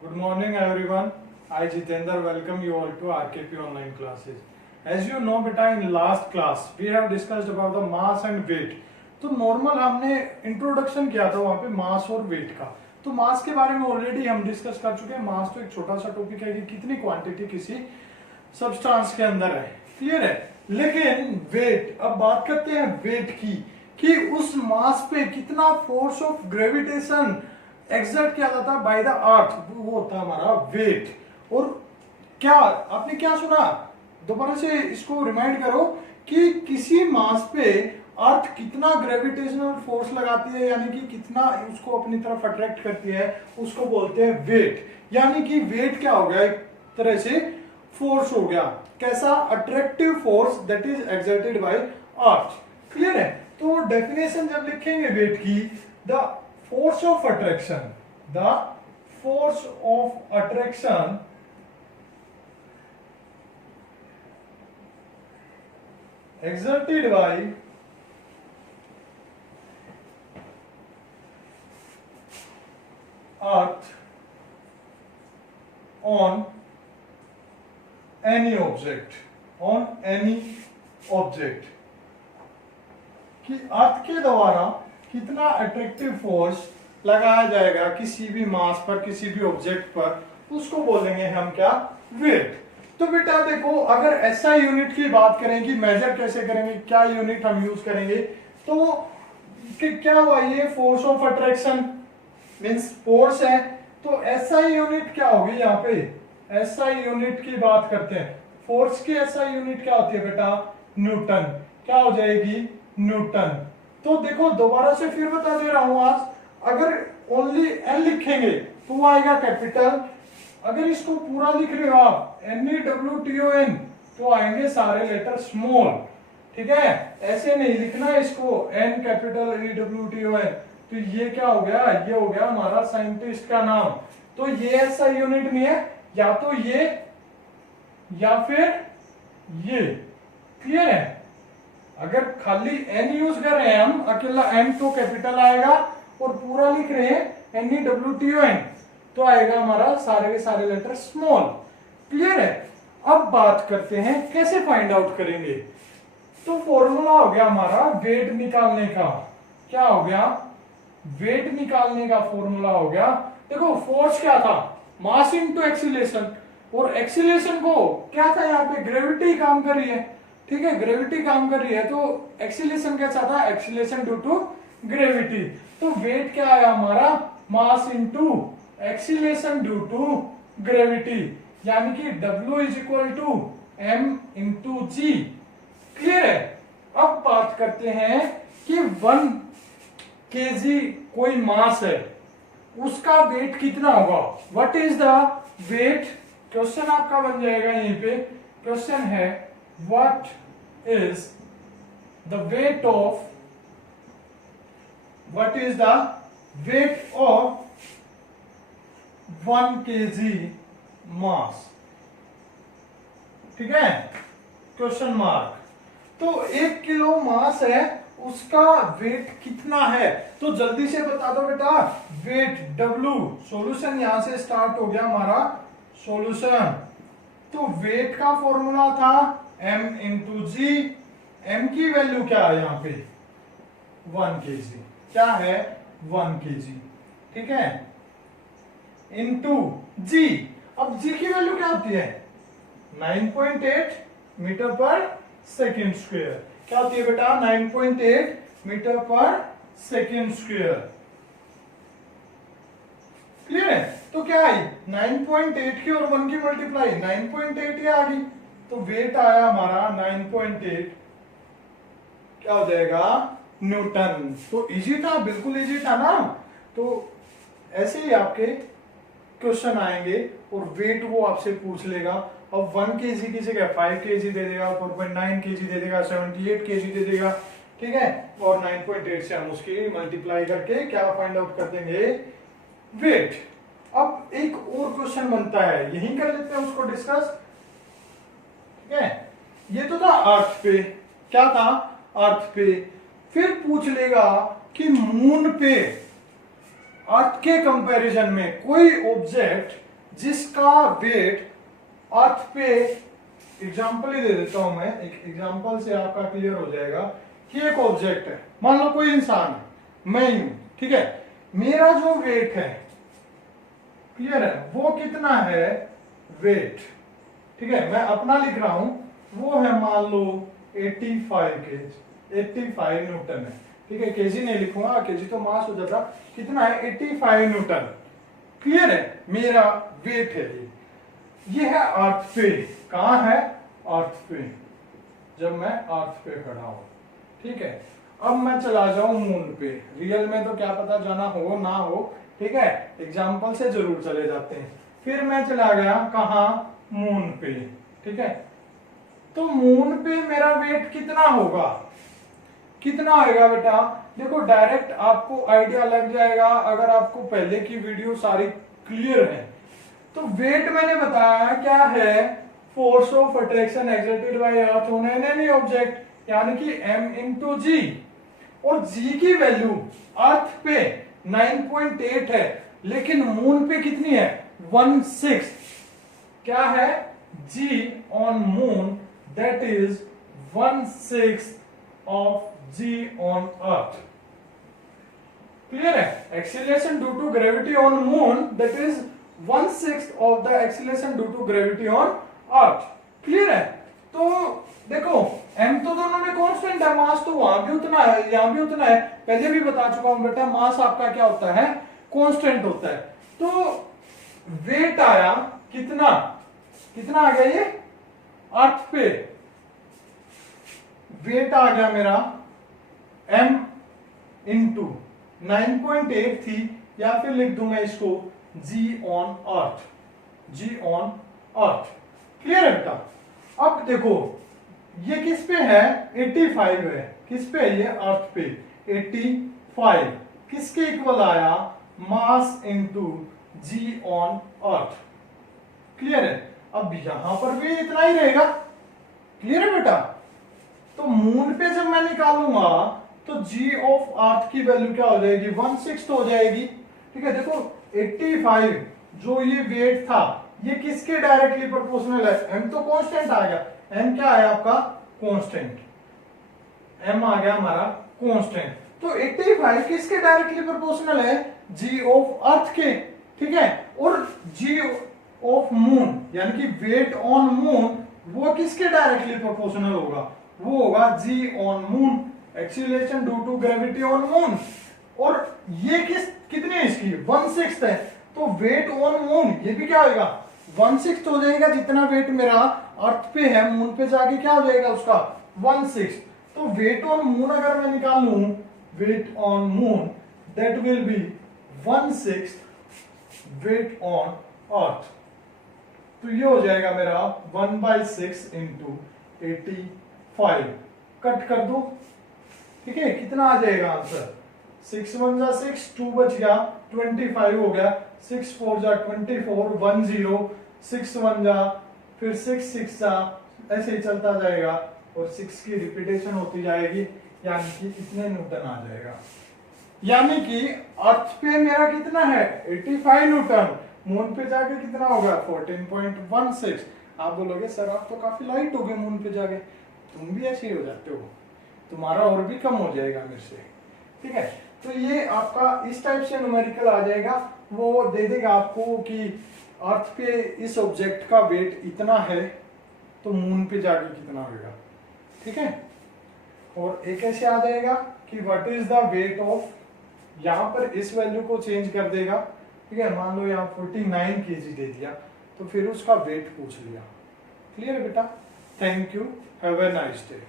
Good morning everyone. I Jitendra welcome you all to RKP online classes. As you know beta in last class we have discussed about the mass and weight. तो normal हमने introduction किया था वहां पे मास और wait का. तो मास के बारे में ऑलरेडी हम डिस्कस कर चुके हैं. मास तो एक छोटा सा टॉपिक है कि कितनी क्वांटिटी किसी सब्सटेंस के अंदर है. क्लियर है. लेकिन वेट, अब बात करते हैं वेट की कि उस मास पे कितना फोर्स ऑफ ग्रेविटेशन एक्सर्ट किया जाता है बाय द अर्थ, वो होता है हमारा वेट. और क्या आपने क्या सुना, दोबारा से इसको रिमाइंड करो कि किसी मास पे अर्थ कितना ग्रेविटेशनल फोर्स लगाती है, यानी कि कितना उसको अपनी तरफ अट्रैक्ट करती है, उसको बोलते हैं वेट. यानी कि वेट क्या हो गया, एक तरह से फोर्स हो गया. कैसा? Attractive force that is exerted by earth. Clear है. तो डेफिनेशन जब लिखेंगे वेट की, the force of attraction, the force of attraction exerted by earth on any object, कि अर्थ के द्वारा कितना अट्रैक्टिव फोर्स लगाया जाएगा किसी भी मास पर, किसी भी ऑब्जेक्ट पर, उसको बोलेंगे हम क्या? वेट. तो बेटा देखो, अगर एसआई यूनिट की बात करें कि मेजर कैसे करेंगे, क्या यूनिट हम यूज करेंगे, तो कि क्या हुआ, ये force of attraction means force है. तो एसआई यूनिट क्या होगी यहाँ पे? एसआई यूनिट की बात करते हैं. फोर्स की एसआई यूनिट क्या होती है बेटा? न्यूटन. क्या हो जाएगी? न्यूटन. तो देखो दोबारा से फिर बता दे रहा हूं आज, अगर ओनली एन लिखेंगे तो आएगा कैपिटल. अगर इसको पूरा लिख रहे हो आप NEWTON तो आएंगे सारे लेटर स्मॉल. ठीक है, ऐसे नहीं लिखना इसको एन कैपिटल NEWTON. तो ये क्या हो गया? ये हो गया हमारा साइंटिस्ट का नाम. तो ये ऐसा यूनिट नहीं है, या तो ये या फिर ये. क्लियर है. अगर खाली एन यूज कर रहे हैं हम, अकेला एन तो कैपिटल आएगा, और पूरा लिख रहे हैं NEWTON तो आएगा हमारा सारे के सारे लेटर स्मॉल. क्लियर है. अब बात करते हैं कैसे फाइंड आउट करेंगे. तो फॉर्मूला हो गया हमारा वेट निकालने का. क्या हो गया? वेट निकालने का फॉर्मूला हो गया. देखो फोर्स क्या था? मास इनटू एक्सीलरेशन. और एक्सीलरेशन को क्या था यहाँ पे? ग्रेविटी काम कर रही है. ठीक है, ग्रेविटी काम कर रही है, तो एक्सीलरेशन कैसा था? Acceleration due to gravity. तो वेट क्या आया हमारा? Mass into acceleration due to gravity, यानी कि W is equal to M into g. Clear है. अब बात करते हैं कि 1 kg कोई मास है, उसका वेट कितना होगा? What is the weight? Question आपका बन जाएगा यहीं पे. क्वेश्चन है what is the weight of one kg mass. ठीक है, क्वेश्चन मार्क. तो 1 किलो मास है, उसका वेट कितना है? तो जल्दी से बता दो बेटा. वेट W, सॉल्यूशन यहां से स्टार्ट हो गया हमारा सॉल्यूशन. तो वेट का फॉर्मूला था M इंटू जी. M की वैल्यू क्या है यहाँ पे? 1 kg. क्या है? 1 kg. ठीक है, इंटू जी. अब जी की वैल्यू क्या होती है? 9.8 मीटर पर सेकेंड स्क्वायर. क्या होती है बेटा? 9.8 मीटर पर सेकेंड स्क्वायर. क्लियर है. तो क्या आई? 9.8 की और 1 की मल्टीप्लाई 9.8 ही आ गई. तो वेट आया हमारा 9.8. क्या हो जाएगा? न्यूटन. तो इजी था, बिल्कुल इजी था ना. तो ऐसे ही आपके क्वेश्चन आएंगे और वेट वो आपसे पूछ लेगा. अब 1 kg की जगह 5 kg दे देगा, 4.9 kg दे देगा, 78 kg दे देगा. ठीक है, और 9.8 से हम उसकी मल्टीप्लाई करके क्या फाइंड आउट कर देंगे? वेट. अब एक और क्वेश्चन बनता है, यही कर लेते हैं उसको डिस्कस. ठीक है, ये तो था अर्थ पे. क्या था? अर्थ पे. फिर पूछ लेगा कि मून पे अर्थ के कंपैरिजन में कोई ऑब्जेक्ट जिसका वेट अर्थ पे, एग्जांपल ही दे देता हूं मैं, एक एग्जांपल से आपका क्लियर हो जाएगा कि एक ऑब्जेक्ट है, मान लो कोई इंसान है, मैं ही हूं, ठीक है, मेरा जो वेट है, क्लियर है, वो कितना है वेट, ठीक है, मैं अपना लिख रहा हूं, वो है मान लो 85 केजी, 85 न्यूटन है, ठीक है, केजी नहीं लिखूंगा, केजी तो मास हो जाता, कितना है 85 न्यूटन, क्लियर है, मेरा वेट है ये है अर्थ पे, कहां है अर्थ पे, जब मैं अर्थ पे खड़ा हूं, ठीक है, अब मैं चला जाऊं मून पे, रियल में तो क्या पता जाना हो ना हो, ठीक है, एग्जाम्पल से जरूर चले जाते हैं, फिर मैं चला गया कहा मून पे, ठीक है, तो मून पे मेरा वेट कितना होगा, कितना आएगा बेटा, देखो डायरेक्ट आपको आइडिया लग जाएगा अगर आपको पहले की वीडियो सारी क्लियर है। तो वेट मैंने बताया क्या है, force of attraction exerted by earth on any object, यानी कि m इंटू जी, और g की वैल्यू अर्थ पे 9.8 है, लेकिन मून पे कितनी है 1/6, क्या है g on moon that is 1/6 of g on earth, clear है, acceleration due to gravity on moon that is 1/6 of the acceleration due to gravity on earth, clear है। तो देखो m तो दोनों में कांस्टेंट है, मास तो वहां भी उतना है यहां भी उतना है, पहले भी बता चुका हूं बेटा, मास आपका क्या होता है कांस्टेंट होता है। तो वेट आया कितना, कितना आ गया ये अर्थ पे, वेट आ गया मेरा m इंटू 9.8 थी, या फिर लिख दूं मैं इसको g on earth, g on earth, clear है बेटा। अब देखो ये किस पे है 85 है, किस पे है ये अर्थ पे 85, किसके इक्वल आया mass into g on earth, clear है। अब यहां पर भी इतना ही रहेगा, क्लियर है बेटा। तो मून पे जब मैं निकालूंगा तो g ऑफ अर्थ की वैल्यू क्या हो जाएगी 1/6 हो जाएगी, ठीक है। देखो 85 जो ये वेट था ये किसके डायरेक्टली प्रोपोर्शनल है, m तो कांस्टेंट आ गया, m क्या है आपका कांस्टेंट, m आ गया हमारा कांस्टेंट। तो 85 किसके डायरेक्टली प्रोपोर्शनल है g ऑफ अर्थ के, ठीक है। और g ऑफ मून यानी कि वेट ऑन मून वो किसके डायरेक्टली प्रोपोर्शनल होगा, वो होगा g on moon, acceleration due to gravity on moon. और ये कितनी है इसकी 1/6 है, तो वेट ऑन मून ये भी क्या होगा 1/6 हो जाएगा, जितना वेट मेरा अर्थ पे है मून पे जाके क्या हो जाएगा उसका 1/6। तो वेट ऑन मून अगर मैं निकाल लूं, weight on moon that will be 1/6 weight on earth, तो ये हो जाएगा मेरा 1/6 इंटू 85, कट कर दो, ठीक है। कितना आ जाएगा आंसर 6 1 जा 6, 2 बच गया 25 हो गया, 6 4 जा 24, 1 0, 6 1 जा फिर 6 6 जा, ऐसे ही चलता जाएगा और 6 की रिपीटेशन होती जाएगी, यानी कि इतने न्यूटन आ जाएगा। यानी कि अर्थ पे मेरा कितना है 85 न्यूटन, मून पे जाके कितना होगा 14.16। आप बोलोगे सर आप तो काफी लाइट हो गए मून पे जाके, तुम भी ऐसे ही हो जाते हो, तुम्हारा और भी कम हो जाएगा मेरे से, ठीक है। तो ये आपका इस टाइप से न्यूमेरिकल आ जाएगा, वो दे देगा आपको कि अर्थ पे इस ऑब्जेक्ट का वेट इतना है तो मून पे जाके कितना होगा, ठीक है। और एक ऐसे आ जाएगा कि what is the weight of, यहाँ पर इस वैल्यू को चेंज कर देगा, ठीक है। मान लो यहाँ 49 केजी दे दिया तो फिर उसका वेट पूछ लिया, क्लियर है बेटा। Thank you, have a nice day.